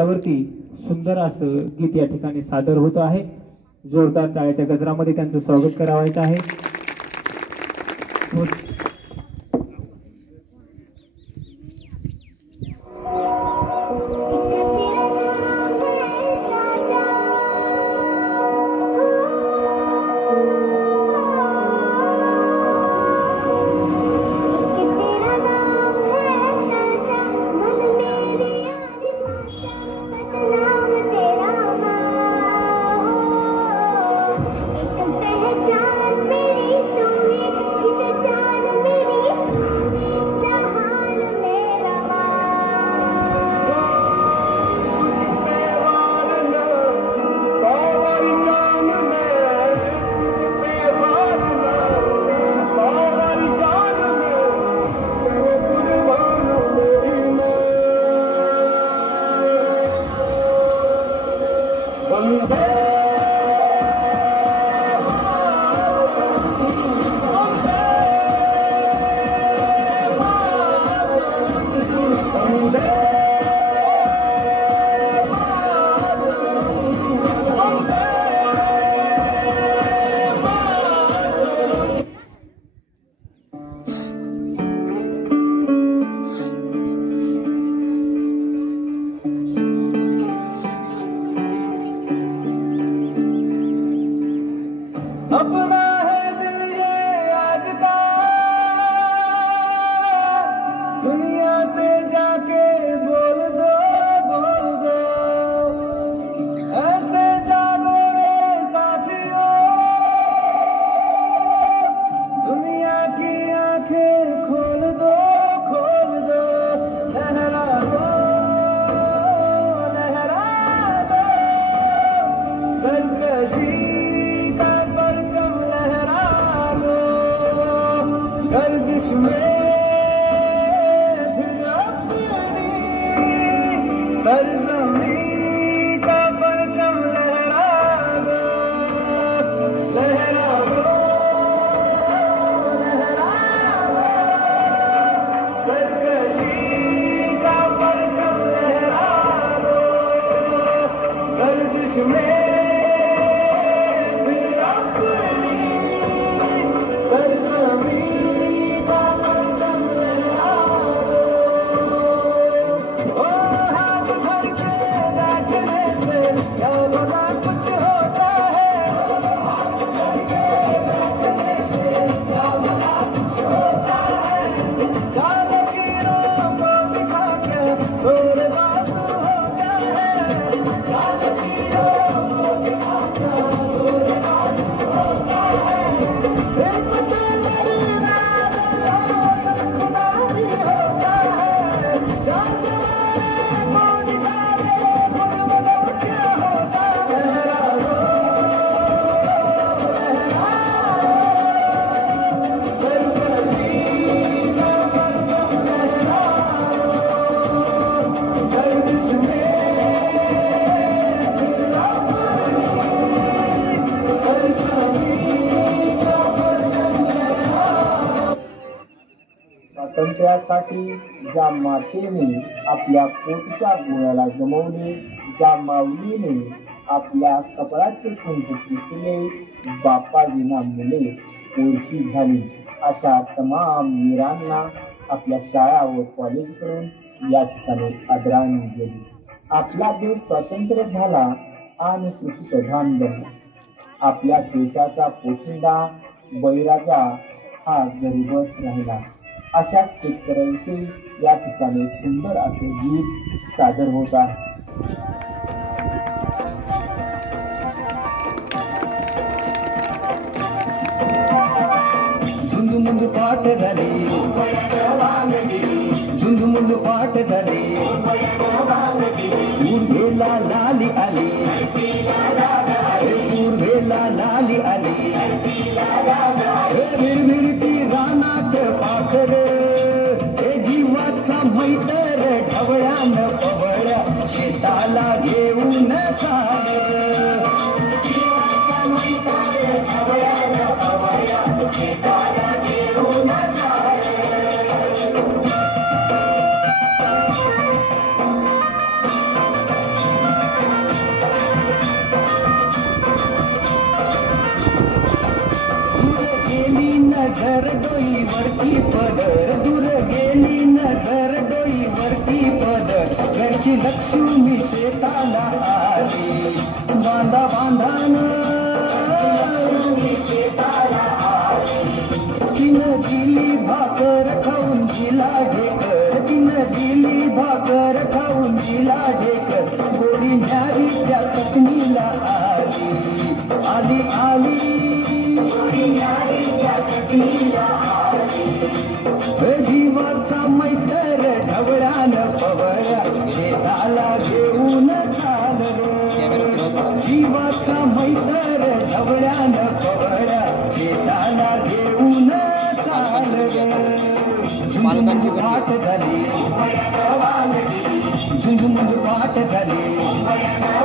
वरती सुंदर असं गीत या ठिकाणी सादर होत आहे। जोरदार टाळ्याच्या गजरामध्ये त्यांचं स्वागत करावायचं आहे। अपना है दिल ये आज का, दुनिया से जाके बोल दो, बोल दो। ऐसे जागो रे साथियों, दुनिया की आंखें खोल दो, खोल दो। लहरा दो, लहरा दो, सरकशी गर्दिश में फिर अपनी सरजमीं का परचम लहरा दो, लहरा दो, लहरा दो, सरकशी का परचम लहरा दो। गर्दिश में फिर अपनी सरजमीं स्वातंत्र्यासाठी ज्या मातेने आपल्या पोटच्या गोळ्याला गमावले, ज्या माऊलीने आपल्या कपाळाचे कुंकू पुसले, बापाविना मुले ओळखी झाली, अशा तमाम वीरांना आपल्या शाळा व कॉलेजकडून या ठिकाणी आदरांजली। आपला देश स्वतंत्र झाला आणि कृषी प्रधान बनला। आपल्या देशाचा पोशिंदा बळीराजा हा गरीबच राहिला। अशा शेतकऱ्यांविषयी या ठिकाणी सुंदर असे गीत सादर होत आहे। झुंजू पाठ झाली, झुंजू पाठ झाली, उर्वेला लाली आली, उर्वेला लाली आली, विरविरती रानात पाखरे, हे जीवाचा मैत्र ढवळ्यान पवळ्या शेताला घेऊन चाल, जीवाचा मैत्र ढवळ्यान पवळ्या शेताला घेऊन चाल। नजर डोईवरती पदर दूर गेली नजर डोईवरती पदर घरची लक्ष्मी शेताला आली बांधा बांधान शेताला आली तिनं दिली भाकर खाऊन दिला ढेकर तिनं दिली भाकर खाऊन दिला ढेकर गोडी न्यारी त्या चटणीला आली आली आली गोडी न्यारी त्या चटणीला आली जीवाचा मैत्र ढवळ्यानं पवळ्या शेताला घेऊन चाललं जीवाचा मैत्र ढवळ्यानं पवळ्या शेताला घेऊन झुंझुमुंज पाठ झाली झुंझुमुंज पाठ झाली